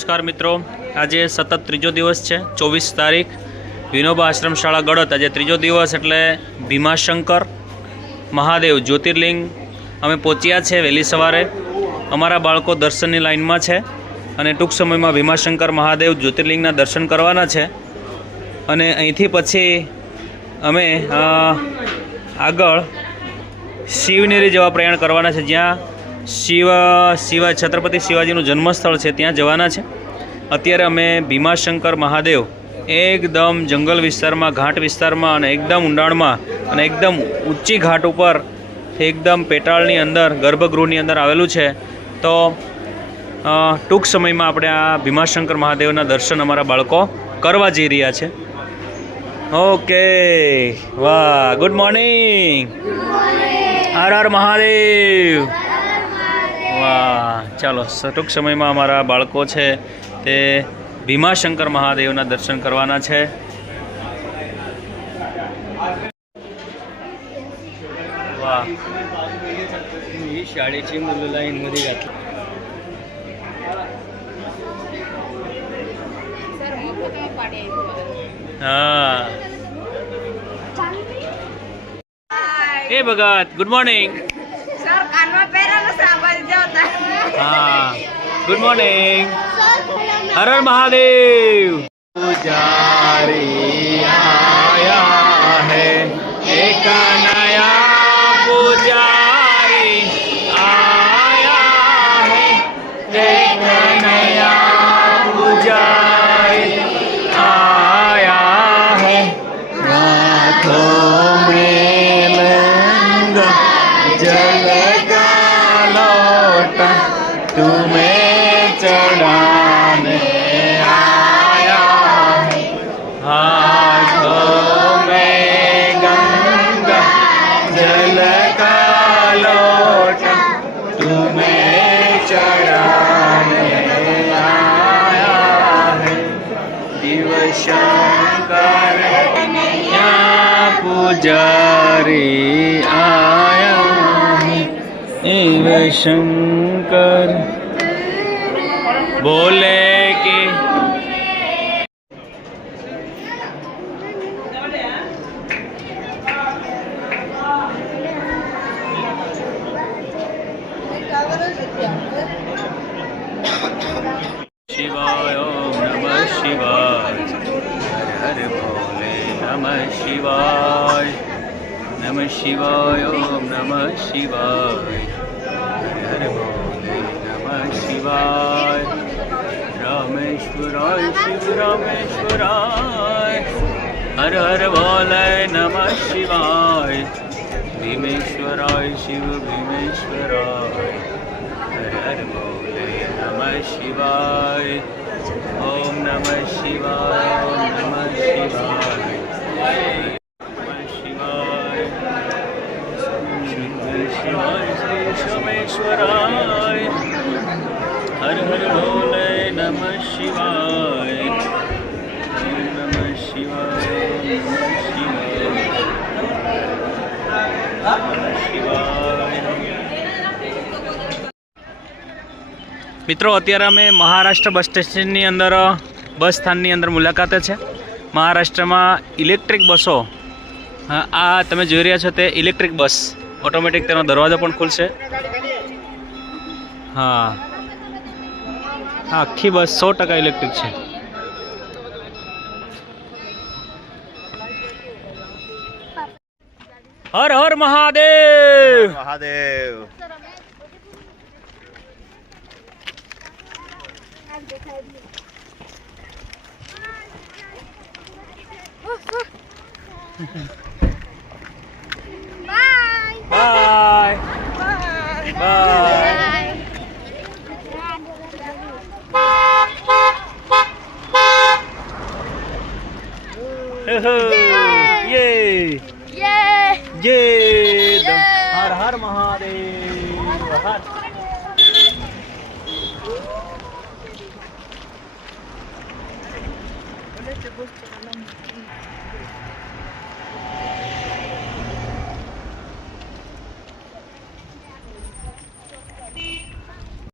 નમસ્કાર મિત્રો. આજે સતત ત્રીજો દિવસ છે, ચોવીસ તારીખ. વિનોબા આશ્રમ શાળા ગળત આજે ત્રીજો દિવસ એટલે ભીમાશંકર મહાદેવ જ્યોતિર્લિંગ. અમે પહોંચ્યા છે વહેલી સવારે. અમારા બાળકો દર્શનની લાઇનમાં છે અને ટૂંક સમયમાં ભીમાશંકર મહાદેવ જ્યોતિર્લિંગના દર્શન કરવાના છે. અને અહીંથી પછી અમે આગળ શિવનેરી જેવા પ્રયાણ કરવાના છે. જ્યાં શિવ શિવ છત્રપતિ શિવાજીનું જન્મસ્થળ છે ત્યાં જવાના છે. અત્યારે અમે ભીમાશંકર મહાદેવ એકદમ જંગલ વિસ્તારમાં ઘાટ વિસ્તારમાં અને એકદમ ઊંડાણમાં અને એકદમ ઊંચી ઘાટ ઉપર એકદમ પેટાળની અંદર ગર્ભગૃહની અંદર આવેલું છે. તો ટૂંક સમયમાં આપણે આ ભીમાશંકર મહાદેવના દર્શન અમારા બાળકો કરવા જઈ રહ્યા છે. ઓકે વાહ ગુડ મોર્નિંગ. હર હર મહાદેવ. વાહ ચાલો સ- ટૂંક સમયમાં અમારા બાળકો છે તે ભીમાશંકર મહાદેવના દર્શન કરવાના છે વાહ ही शाळेची मुलं लाईनमध्ये घातली सर मोफत पाणी आहे तुम्हाला હા એ ભગત હા. Good morning Har Mahadev. પૂજારી तुम्हें चढ़ाने आया है हाथों में गंगा जल का लोटा तुम्हें चढ़ाने आया है शिव शंकर यहाँ पुजारी आया है शिव शंकर बोले कि शिवाय ओम नमः शिवाय। हर भोले नमः शिवाय। नमः शिवाय नमः शिवाय। શિવાય રામેશ્વરાય, શિવ રામેશ્વરાય, હર હર ભોલે નમ શિવાય, ભીમેશ્વરાય, શિવ ભીમેશ્વરાય, હર હર ભોલે નમ શિવાય, ઓમ નમ શિવાય. હર હર બોલ નમ શિવાય. નમ શિવાય મિત્રો, અત્યારે અમે મહારાષ્ટ્ર બસ સ્ટેશનની અંદર, બસ સ્થાનની અંદર મુલાકાતે છે. મહારાષ્ટ્રમાં ઇલેક્ટ્રિક બસો આ તમે જોઈ રહ્યા છો તે ઇલેક્ટ્રિક બસ. ઓટોમેટિક તેનો દરવાજો પણ ખુલશે. હા. આખી બસ સો ટકા ઇલેક્ટ્રિક છે હર હર મહાદેવ મહાદેવ બાય બાય યે યે હર હર મહાદેવ હર